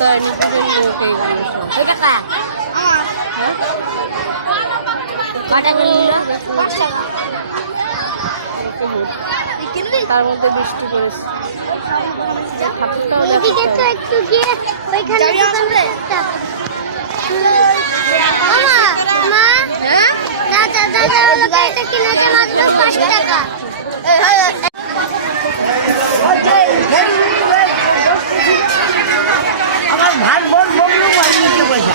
দয়ানিপুরের লোক এইগুলো সব। ওই টাকা কটা কিনল? তার মধ্যে বৃষ্টি পড়েছে। এদিকে তো একটু গিয়ে ওইখানে দোকানে একটা মা মা দাদা দাদা লোকে এটা কিনেছে মাত্র 5 টাকা। আমার ভাই বোন বললু নিতে পয়সা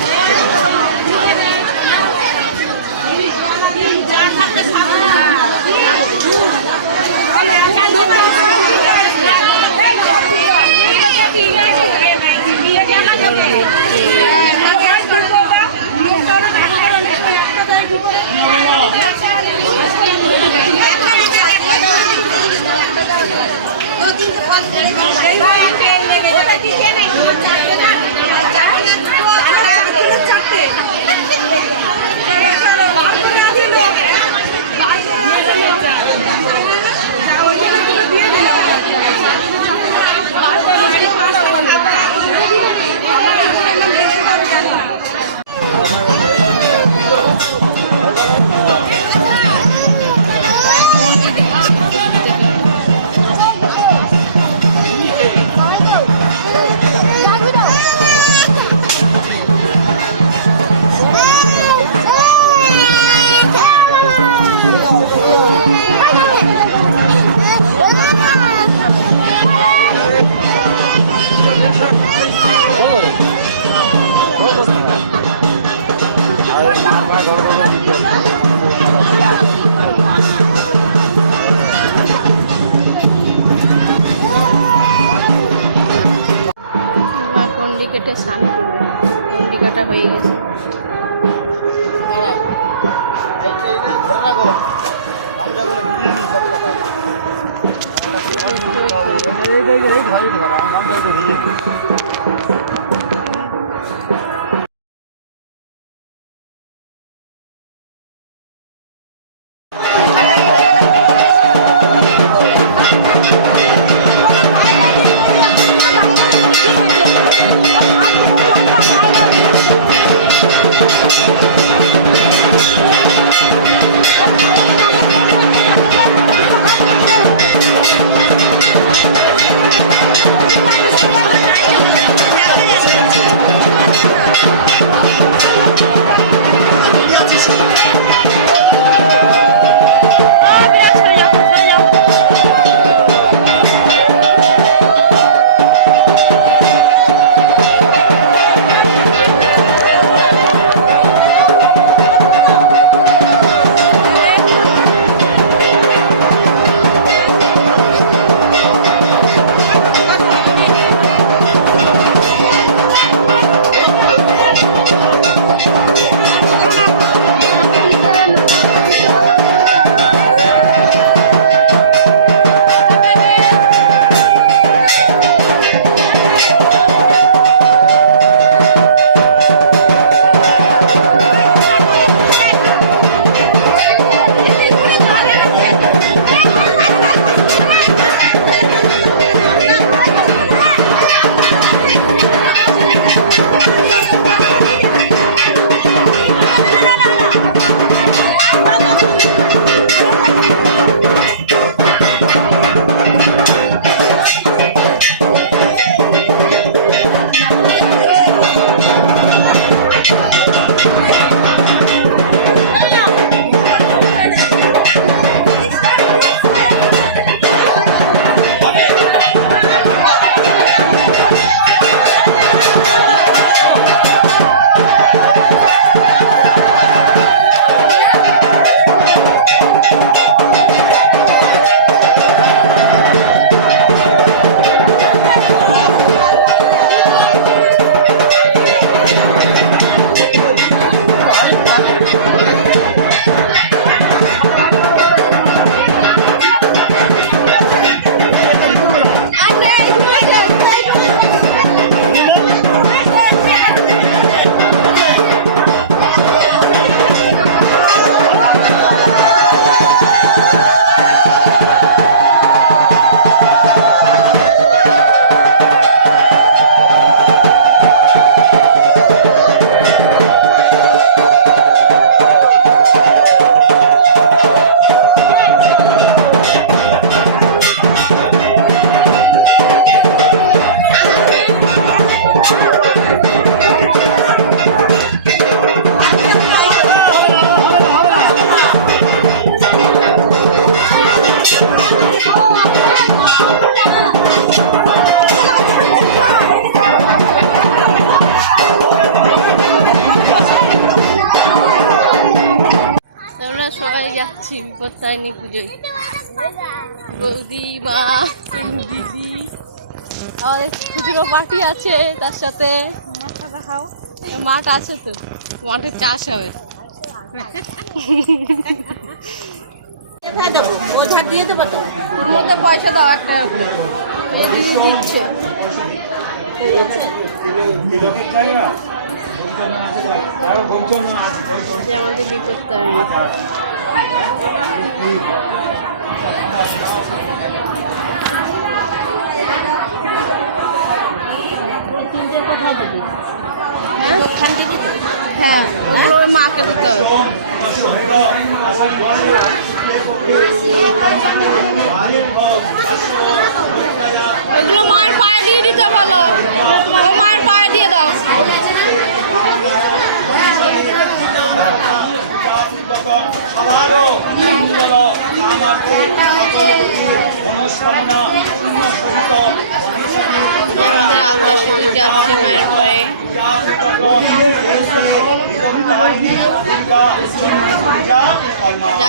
মাটি আছে, তার সাথে মাঠ আছে, তো মাঠের চাষ হবে। ওঝা দিয়ে দেবো তো। ওর মধ্যে পয়সা দাও একটা দিচ্ছে। আমাকে কি করতে হবে? তিনটে কোথায় দিবি? ওখান থেকে দিবি? হ্যাঁ, ওই মাকে দিতে হবে। এগুলো মায়ের পায়ে দিয়ে দিতে বলো, মায়ের পায়ে দিয়ে দাও।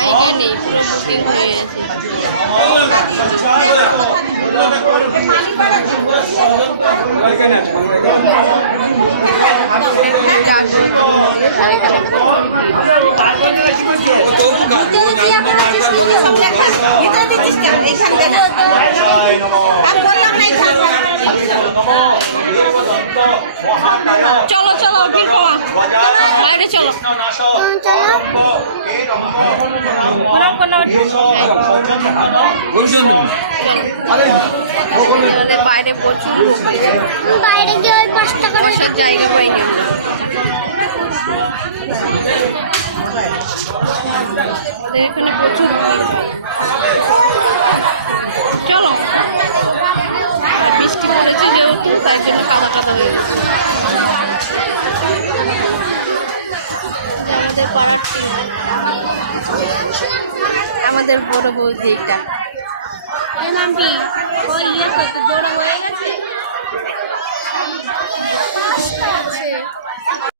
জায়গায় নেই, পুরো বুকিং হয়ে চলো চলো বাইরে চলো। বাইরে প্রচুর বাইরে গিয়ে ওই 5 টাকা বসার জায়গা পাইনি। এখানে প্রচুর, চলো। বৃষ্টি পড়েছে যেহেতু, তাই জন্য কাদা কাদা হয়ে গেছে। আমাদের পাড়ার আমাদের বড় বৌদি এটা। নাম কি? ওই ইয়ে তো দৌড়া হয়ে গেছে।